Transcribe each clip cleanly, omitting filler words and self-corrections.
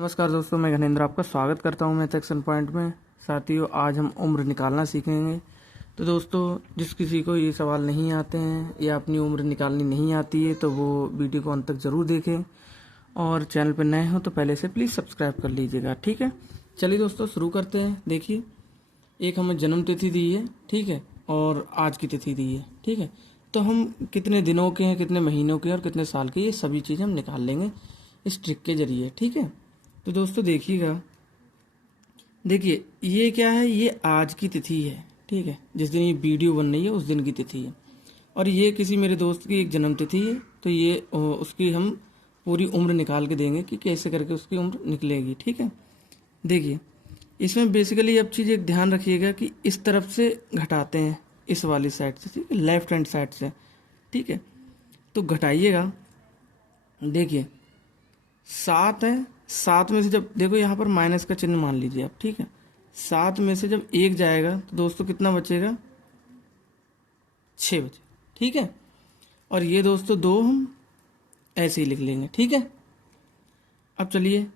नमस्कार दोस्तों, मैं घनेंद्र आपका स्वागत करता हूं मैथ एक्शन पॉइंट में। साथियों, आज हम उम्र निकालना सीखेंगे। तो दोस्तों, जिस किसी को ये सवाल नहीं आते हैं या अपनी उम्र निकालनी नहीं आती है तो वो वीडियो को अंत तक ज़रूर देखें, और चैनल पर नए हो तो पहले से प्लीज़ सब्सक्राइब कर लीजिएगा। ठीक है, चलिए दोस्तों शुरू करते हैं। देखिए, एक हमें जन्म तिथि दी है, ठीक है, और आज की तिथि दी है, ठीक है। तो हम कितने दिनों के हैं, कितने महीनों के और कितने साल के, ये सभी चीज़ हम निकाल लेंगे इस ट्रिक के जरिए। ठीक है, तो दोस्तों देखिएगा, देखिए ये क्या है, ये आज की तिथि है, ठीक है, जिस दिन ये वीडियो बन रही है उस दिन की तिथि है। और ये किसी मेरे दोस्त की एक जन्म तिथि है, तो ये उसकी हम पूरी उम्र निकाल के देंगे कि कैसे करके उसकी उम्र निकलेगी। ठीक है, देखिए इसमें बेसिकली अब चीज़ एक ध्यान रखिएगा कि इस तरफ से घटाते हैं, इस वाली साइड से, ठीक है, लेफ्ट हैंड साइड से। ठीक है, तो घटाइएगा। देखिए 7 है, 7 में से जब देखो यहाँ पर माइनस का चिन्ह मान लीजिए आप, ठीक है। 7 में से जब 1 जाएगा तो दोस्तों कितना बचेगा, 6 बचे, ठीक है। और ये दोस्तों 2 हम ऐसे ही लिख लेंगे। ठीक है, अब चलिए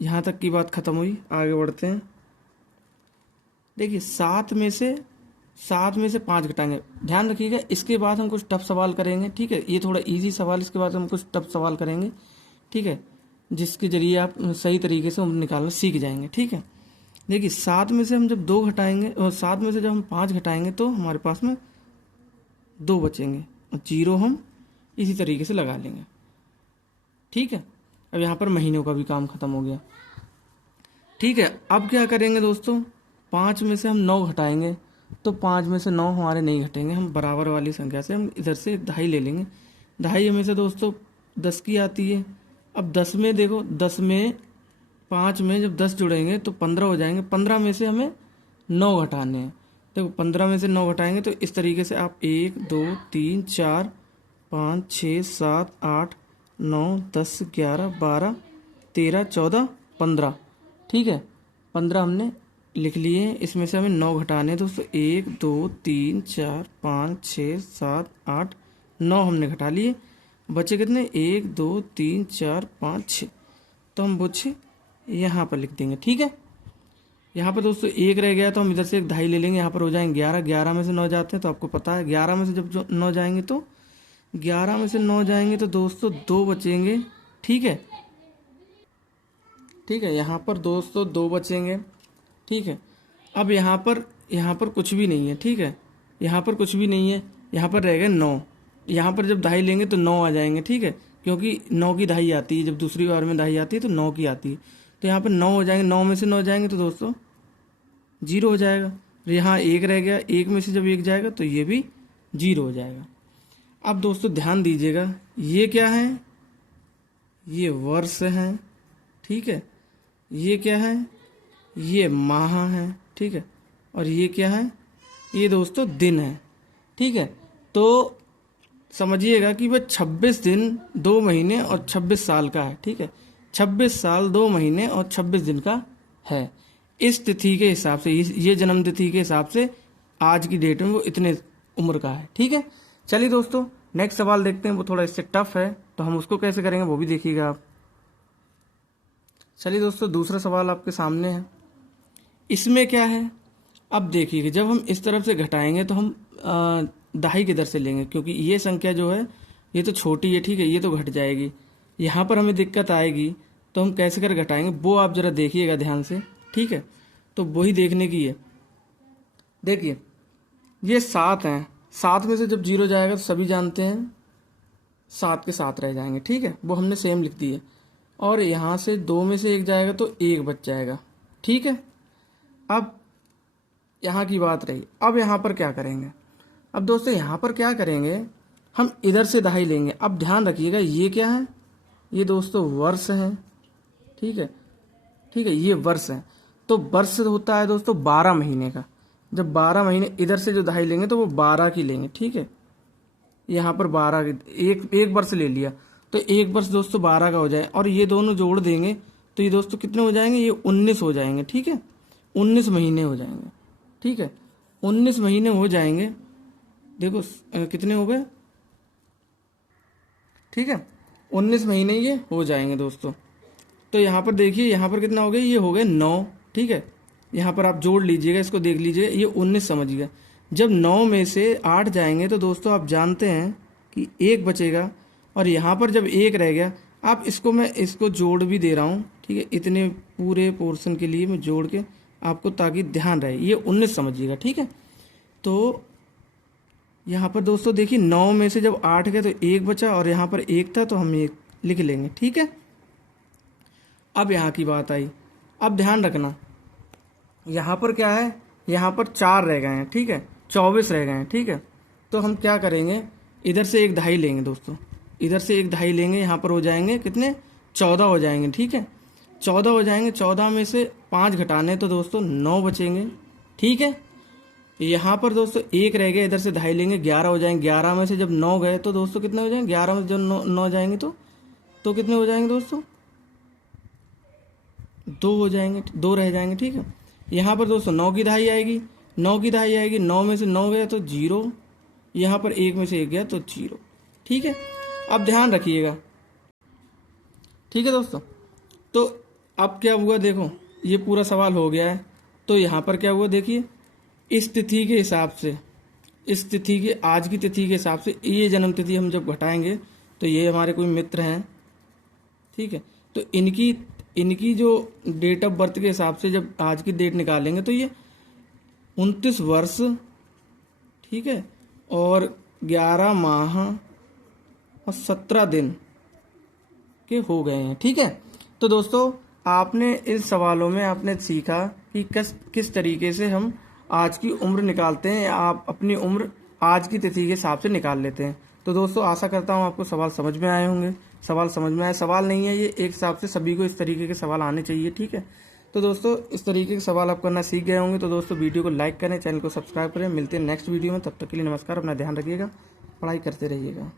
यहाँ तक की बात खत्म हुई, आगे बढ़ते हैं। देखिए 7 में से 5 घटाएंगे। ध्यान रखिएगा, इसके बाद हम कुछ टफ सवाल करेंगे, ठीक है। ये थोड़ा इजी सवाल, इसके बाद हम कुछ टफ सवाल करेंगे, ठीक है, जिसके जरिए आप सही तरीके से उम्र निकालना सीख जाएंगे। ठीक है, देखिए 7 में से हम जब 2 घटाएंगे और 7 में से जब हम 5 घटाएंगे तो हमारे पास में 2 बचेंगे और 0 हम इसी तरीके से लगा लेंगे। ठीक है, अब यहाँ पर महीनों का भी काम खत्म हो गया। ठीक है, अब क्या करेंगे दोस्तों, 5 में से हम 9 घटाएंगे तो 5 में से 9 हमारे नहीं घटेंगे, हम बराबर वाली संख्या से हम इधर से 2.5 ले लेंगे। 2.5 हमेशा दोस्तों 10 की आती है। अब 10 में देखो, 10 में 5 में जब 10 जुड़ेंगे तो 15 हो जाएंगे। 15 में से हमें 9 घटाने हैं। देखो 15 में से 9 घटाएंगे तो इस तरीके से आप 1 2 3 4 5 6 7 8 9 10 11 12 13 14 15, ठीक है, 15 हमने लिख लिए हैं। इसमें से हमें 9 घटाने हैं दोस्तों। 1 2 3 4 5 6 7 8 9 हमने घटा लिए। बचे कितने, 1 2 3 4 5 6, तो हम बचे यहाँ पर लिख देंगे। ठीक है, यहाँ पर दोस्तों 1 रह गया तो हम इधर से 1.5 ले लेंगे, यहाँ पर हो जाएंगे 11। 11 में से 9 जाते हैं तो आपको पता है, 11 में से जब 9 जाएंगे तो 11 में से 9 जाएंगे तो दोस्तों 2 बचेंगे। ठीक है, ठीक है, यहाँ पर दोस्तों 2 बचेंगे। ठीक है, अब यहाँ पर कुछ भी नहीं है। ठीक है, यहाँ पर कुछ भी नहीं है, यहाँ पर रह गए 9। यहाँ पर जब 2.5 लेंगे तो 9 आ जाएंगे, ठीक है, क्योंकि 9 की 2.5 आती है, जब दूसरी बार में 2.5 आती है तो 9 की आती है, तो यहाँ पर 9 हो जाएंगे। 9 में से 9 जाएंगे तो दोस्तों 0 हो जाएगा। यहाँ 1 रह गया, 1 में से जब 1 जाएगा तो ये भी 0 हो जाएगा। अब दोस्तों ध्यान दीजिएगा, ये क्या है, ये वर्ष है, ठीक है, ये क्या है, ये माह है, ठीक है, और ये क्या है, ये दोस्तों दिन है। ठीक है, तो समझिएगा कि वह 26 दिन 2 महीने और 26 साल का है। ठीक है, 26 साल 2 महीने और 26 दिन का है। इस तिथि के हिसाब से, ये जन्म तिथि के हिसाब से आज की डेट में वो इतने उम्र का है। ठीक है, चलिए दोस्तों नेक्स्ट सवाल देखते हैं, वो थोड़ा इससे टफ है, तो हम उसको कैसे करेंगे वो भी देखिएगा आप। चलिए दोस्तों, दूसरा सवाल आपके सामने है। इसमें क्या है, अब देखिए, जब हम इस तरफ से घटाएंगे तो हम 2.5 की दर से लेंगे, क्योंकि ये संख्या जो है ये तो छोटी है, ठीक है, ये तो घट जाएगी। यहाँ पर हमें दिक्कत आएगी, तो हम कैसे कर घटाएंगे वो आप ज़रा देखिएगा ध्यान से। ठीक है, तो वही देखने की है। देखिए ये 7 हैं, 7 में से जब 0 जाएगा तो सभी जानते हैं 7 के 7 रह जाएंगे, ठीक है, वो हमने सेम लिख दी है। और यहाँ से 2 में से 1 जाएगा तो 1 बच जाएगा। ठीक है, अब यहाँ की बात रही, अब यहाँ पर क्या करेंगे। अब दोस्तों यहाँ पर क्या करेंगे, हम इधर से 2.5 लेंगे। अब ध्यान रखिएगा, ये क्या है, ये दोस्तों वर्ष है, ठीक है, ठीक है, ये वर्ष है। तो वर्ष होता है दोस्तों 12 महीने का। जब 12 महीने इधर से जो 2.5 लेंगे तो वो 12 की लेंगे। ठीक है, यहाँ पर 12 की एक वर्ष ले लिया तो एक वर्ष दोस्तों 12 का हो जाए, और ये दोनों जोड़ देंगे तो ये दोस्तों कितने हो जाएंगे, ये 19 हो जाएंगे। ठीक है, 19 महीने हो जाएंगे। ठीक है, 19 महीने हो जाएंगे। देखो कितने हो गए, ठीक है, 19 महीने ये हो जाएंगे दोस्तों। तो तो यहाँ पर देखिए, यहाँ पर कितना हो गया, ये हो गया 9, ठीक है। यहाँ पर आप जोड़ लीजिएगा, इसको देख लीजिएगा, ये 19 समझिएगा। जब 9 में से 8 जाएंगे तो दोस्तों आप जानते हैं कि 1 बचेगा, और यहाँ पर जब 1 रह गया, आप इसको, मैं इसको जोड़ भी दे रहा हूँ, ठीक है, इतने पूरे पोर्शन के लिए मैं जोड़ के आपको, ताकि ध्यान रहे, ये 19 समझिएगा, ठीक है। तो यहाँ पर दोस्तों देखिए 9 में से जब 8 गए तो 1 बचा, और यहाँ पर 1 था तो हम 1 लिख लेंगे, ठीक है। अब यहाँ की बात आई, अब ध्यान रखना, यहाँ पर क्या है, यहाँ पर 4 रह गए हैं, ठीक है, 24 रह गए हैं, ठीक है। तो हम क्या करेंगे, इधर से 1 दहाई लेंगे दोस्तों, इधर से 1 दहाई लेंगे, यहाँ पर हो जाएंगे कितने, 14 हो जाएंगे, ठीक है। 14 हो जाएंगे, 14 में से 5 घटाने तो दोस्तों 9 बचेंगे, ठीक है। यहाँ पर दोस्तों 1 रह गया, इधर से दहाई लेंगे, 11 हो जाएंगे। 11 में से जब 9 गए तो दोस्तों कितने हो जाएंगे, 11 में से जब 9 जाएंगे तो कितने हो जाएंगे दोस्तों, 2 हो जाएंगे, 2 रह जाएंगे, ठीक है। यहाँ पर दोस्तों 9 की दहाई आएगी, 9 की दहाई आएगी, 9 में से 9 गया तो 0, यहाँ पर 1 में से 1 गया तो 0, ठीक है। अब ध्यान रखिएगा, ठीक है दोस्तों। तो अब क्या हुआ, देखो ये पूरा सवाल हो गया है। तो यहाँ पर क्या हुआ, देखिए इस तिथि के हिसाब से, इस तिथि के, आज की तिथि के हिसाब से ये जन्म तिथि हम जब घटाएंगे तो ये हमारे कोई मित्र हैं, ठीक है। तो इनकी जो डेट ऑफ बर्थ के हिसाब से जब आज की डेट निकालेंगे तो ये 29 वर्ष, ठीक है, और 11 माह और 17 दिन के हो गए हैं, ठीक है। तो दोस्तों आपने इस सवालों में आपने सीखा कि किस तरीके से हम आज की उम्र निकालते हैं, या आप अपनी उम्र आज की तिथि के हिसाब से निकाल लेते हैं। तो दोस्तों आशा करता हूँ आपको सवाल समझ में आए होंगे। सवाल समझ में आए, सवाल नहीं है ये, एक हिसाब से सभी को इस तरीके के सवाल आने चाहिए, ठीक है। तो दोस्तों इस तरीके के सवाल आप करना सीख गए होंगे। तो दोस्तों वीडियो को लाइक करें, चैनल को सब्सक्राइब करें। मिलते हैं नेक्स्ट वीडियो में, तब तक के लिए नमस्कार, अपना ध्यान रखिएगा, पढ़ाई करते रहिएगा।